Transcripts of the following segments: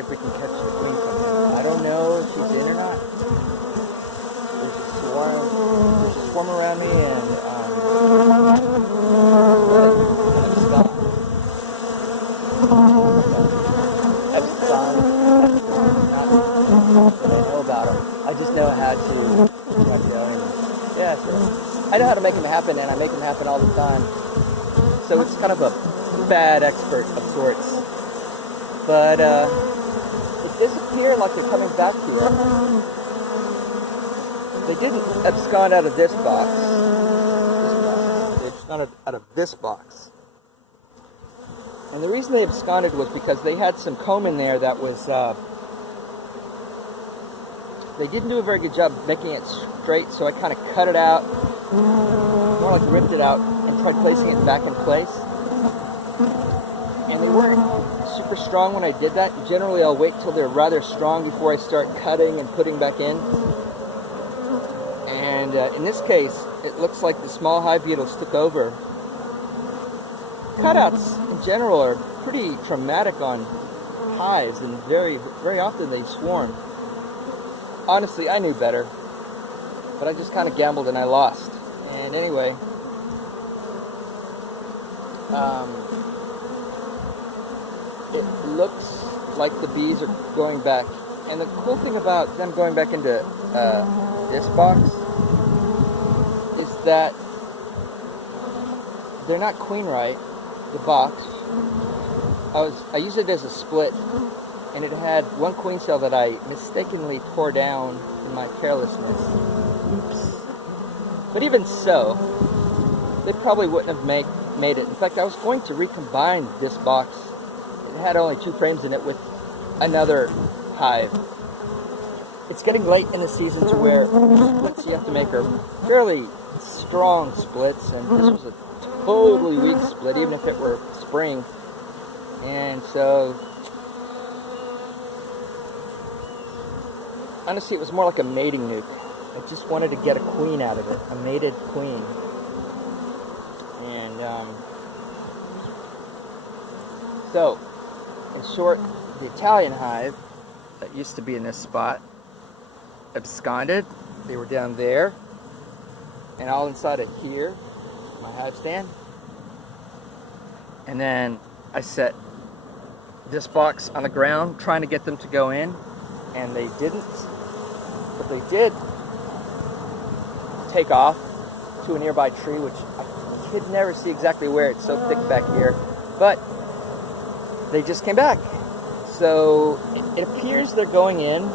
if we can catch the queen sometime. I don't know if she's in or not. There's a swarm around me, and Abscond. Not that I know about them. I just know how to try to go in. Yeah, sure. I know how to make them happen, and I make them happen all the time. So it's kind of a bad expert of sorts. But it disappeared like they're coming back here. They didn't abscond out of this box. They absconded out of this box. And the reason they absconded was because they had some comb in there that was... they didn't do a very good job making it straight, so I kind of cut it out, more like ripped it out, and tried placing it back in place. And they weren't super strong when I did that. Generally, I'll wait till they're rather strong before I start cutting and putting back in. And in this case, it looks like the small hive beetles took over. Cutouts in general are pretty traumatic on hives, and very, very often they swarm. Honestly, I knew better, but I just kind of gambled and I lost. And anyway, it looks like the bees are going back. And the cool thing about them going back into this box is that they're not queen right. The box, I used it as a split, and it had one queen cell that I mistakenly tore down in my carelessness. Oops. But even so, they probably wouldn't have made it. In fact, I was going to recombine this box. It had only 2 frames in it with another hive. It's getting late in the season to where splits you have to make are fairly strong splits, and this was a totally weak split, even if it were spring. And so, honestly, it was more like a mating nuke. I just wanted to get a queen out of it, a mated queen. And so, in short, the Italian hive that used to be in this spot absconded. They were down there, and all inside of here, my hive stand. And then I set this box on the ground, trying to get them to go in, and they didn't. But they did take off to a nearby tree, which I could never see exactly where, it's so thick back here. But they just came back. So it appears they're going in.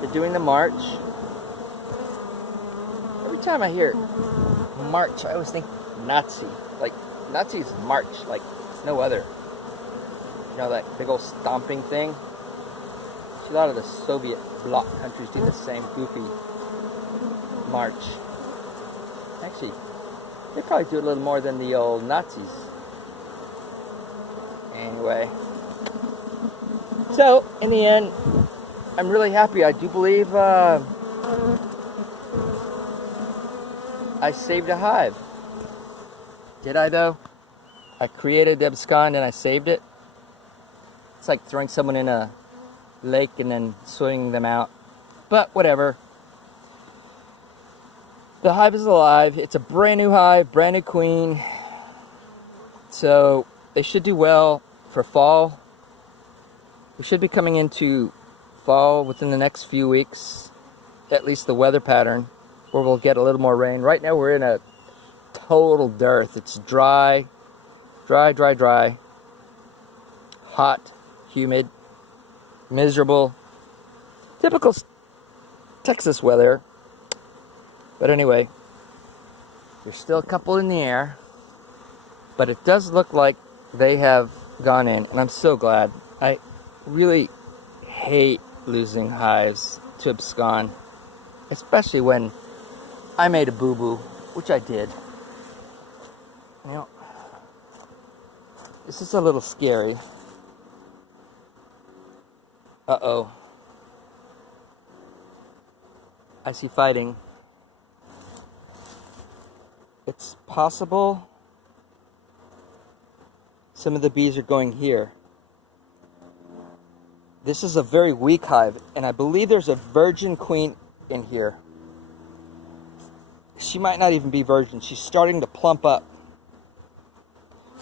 They're doing the march. Every time I hear march, I always think Nazi. Like, Nazis march like no other. You know, that big old stomping thing? A lot of the Soviet bloc countries do the same goofy march. Actually, they probably do a little more than the old Nazis. Anyway. So, in the end, I'm really happy. I do believe I saved a hive. Did I, though? I created Abscond and I saved it. It's like throwing someone in a lake and then swimming them out. But whatever. The hive is alive. It's a brand new hive, brand new queen. So they should do well for fall. We should be coming into fall within the next few weeks. At least the weather pattern, where we'll get a little more rain. Right now we're in a total dearth. It's dry, dry, dry, dry. Hot, humid, miserable. Typical Texas weather. But anyway, there's still a couple in the air. But it does look like they have gone in. And I'm so glad. I really hate losing hives to abscond. Especially when I made a boo-boo, which I did. You know, this is a little scary. Uh-oh. I see fighting. It's possible some of the bees are going here. This is a very weak hive, and I believe there's a virgin queen in here. She might not even be virgin. She's starting to plump up.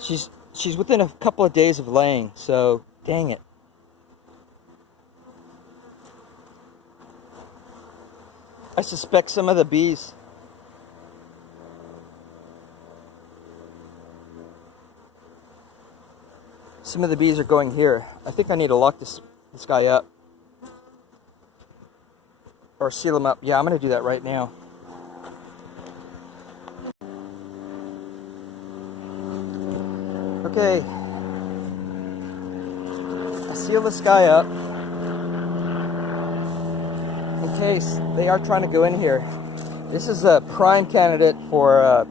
She's within a couple of days of laying, so dang it. I suspect some of the bees. Some of the bees are going here. I think I need to lock this guy up. Or seal him up. Yeah, I'm going to do that right now. Okay. I seal this guy up in case they are trying to go in here. This is a prime candidate for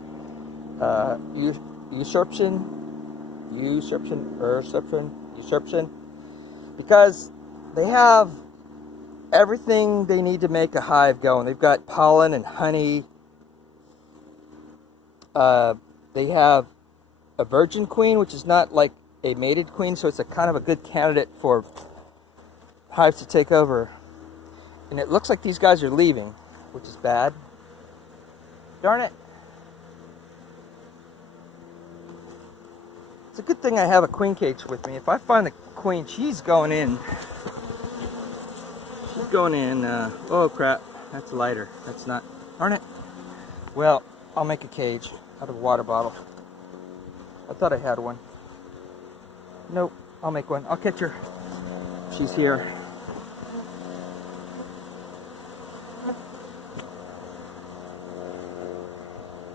usurpation, because they have everything they need to make a hive going. They've got pollen and honey. They have a virgin queen, which is not like a mated queen, so it's a kind of a good candidate for hives to take over. And it looks like these guys are leaving, which is bad. Darn it. It's a good thing I have a queen cage with me. If I find the queen, she's going in. She's going in. Oh crap, that's a lighter. That's not. Darn it. Well, I'll make a cage out of a water bottle. I thought I had one. Nope, I'll make one. I'll catch her. She's here.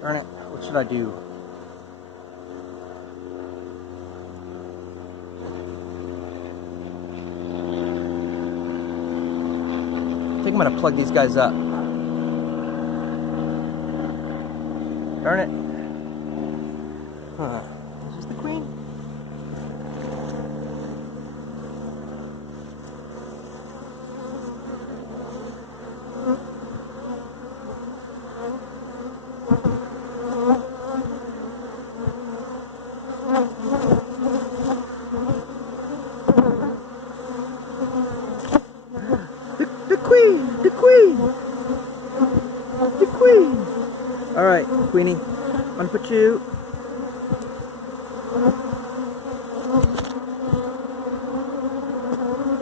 Darn it, what should I do? I think I'm gonna plug these guys up. Darn it. Huh. Is this the queen? The queen. All right, Queenie, I'm gonna put you.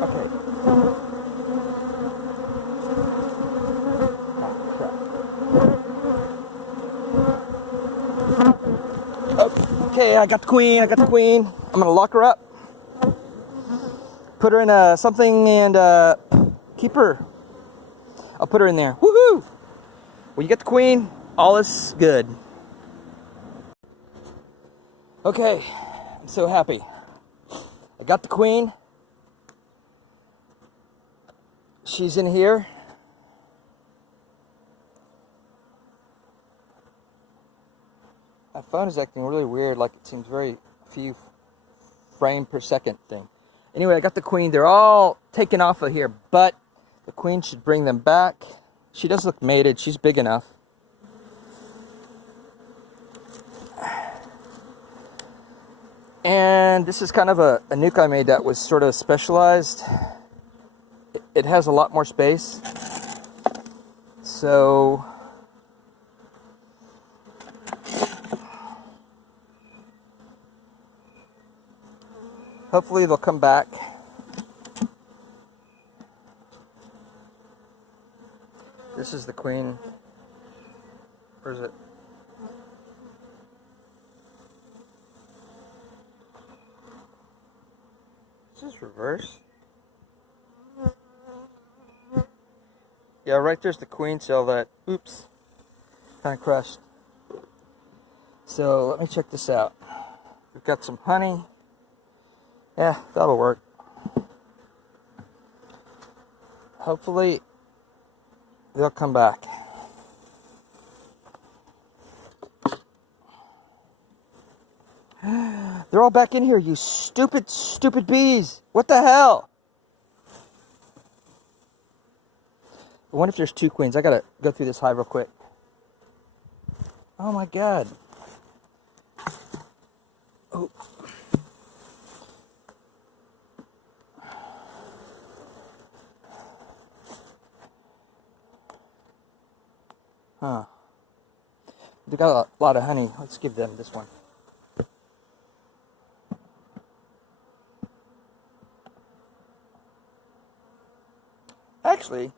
Okay. Oh, okay, I got the queen. I'm gonna lock her up. Put her in something and keep her. I'll put her in there. Woohoo! When you get the queen, all is good. Okay, I'm so happy. I got the queen. She's in here. My phone is acting really weird, like it seems very few frame per second thing. Anyway, I got the queen. They're all taken off of here, but the queen should bring them back. She does look mated. She's big enough. And this is kind of a nuke I made that was sort of specialized. It has a lot more space. So hopefully they'll come back. This is the queen. Where is it? Is this reverse? Yeah, right there's the queen cell that, oops, kind of crushed. So let me check this out. We've got some honey. Yeah, that'll work. Hopefully they'll come back. They're all back in here, you stupid, stupid bees. What the hell? I wonder if there's two queens. I gotta go through this hive real quick. Oh my god. Oh. Huh. They got a lot of honey. Let's give them this one. Actually,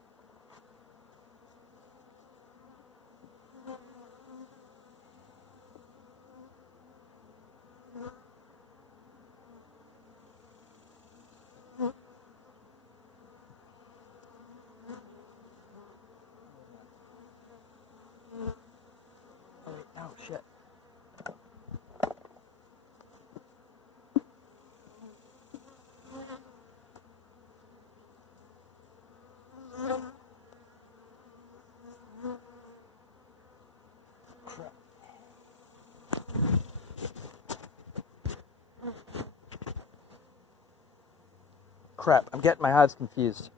oh shit. Crap. Crap, I'm getting my hives confused.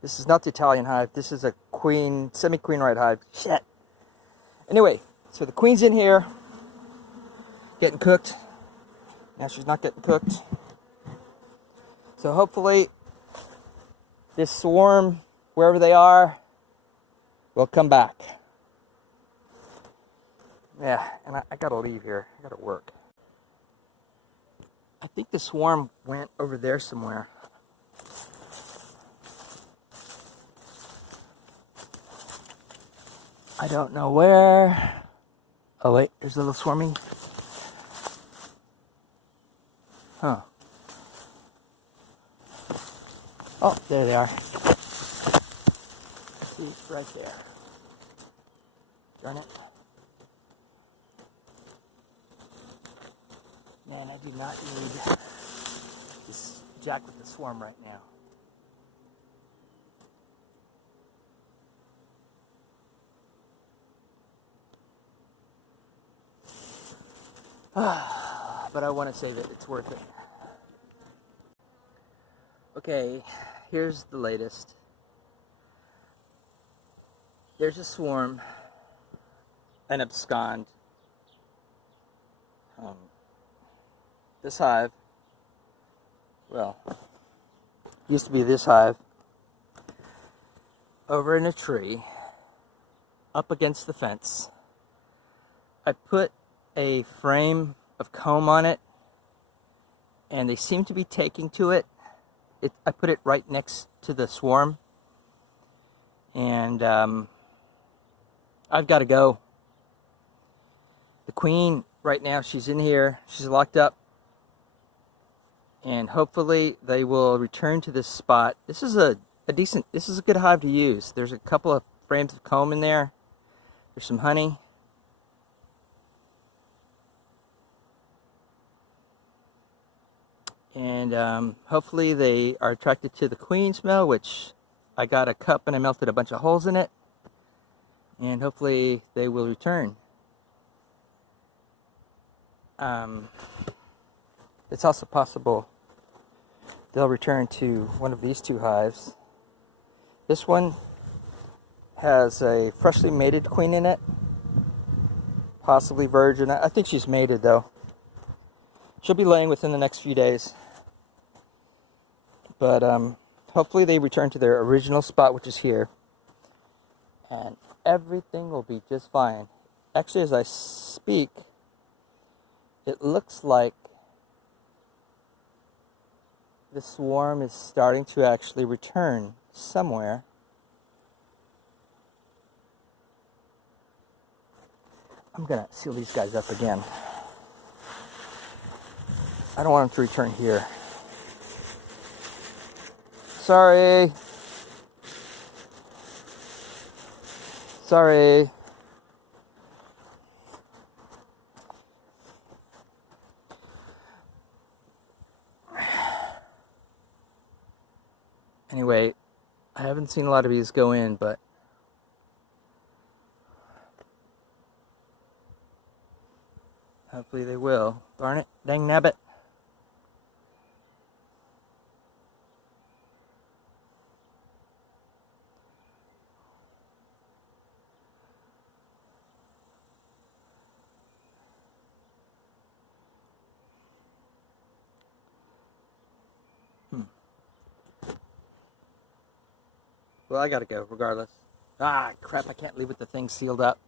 This is not the Italian hive. This is a queen, semi-queen right hive. Shit. Anyway, so the queen's in here, getting cooked. Now she's not getting cooked. So hopefully this swarm, wherever they are, will come back. Yeah, and I gotta leave here. I gotta work. I think the swarm went over there somewhere. I don't know where. Oh wait, there's a little swarming. Huh. Oh, there they are. See, right there. Darn it. Man, I do not need this jack with the swarm right now. But I want to save it. It's worth it. Okay, here's the latest. There's a swarm, an abscond. This hive, well, used to be this hive, over in a tree, up against the fence. I put a frame of comb on it, and they seem to be taking to it. I put it right next to the swarm, and I've got to go. The queen, right now, she's in here. She's locked up. And hopefully they will return to this spot. This is a good hive to use. There's a couple of frames of comb in there. There's some honey. And hopefully they are attracted to the queen smell, which I got a cup and I melted a bunch of holes in it. And hopefully they will return. It's also possible they'll return to one of these two hives. This one has a freshly mated queen in it, possibly virgin. I think she's mated though. She'll be laying within the next few days. But hopefully they return to their original spot, which is here. And everything will be just fine. Actually, as I speak, it looks like the swarm is starting to actually return somewhere. I'm gonna seal these guys up again. I don't want them to return here. Sorry. Sorry. Anyway, I haven't seen a lot of these go in, but hopefully they will. Darn it, dang nabbit. Well, I gotta go regardless. Ah, crap, I can't leave with the thing sealed up.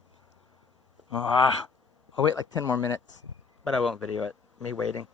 Ah, I'll wait like 10 more minutes, but I won't video it. Me waiting.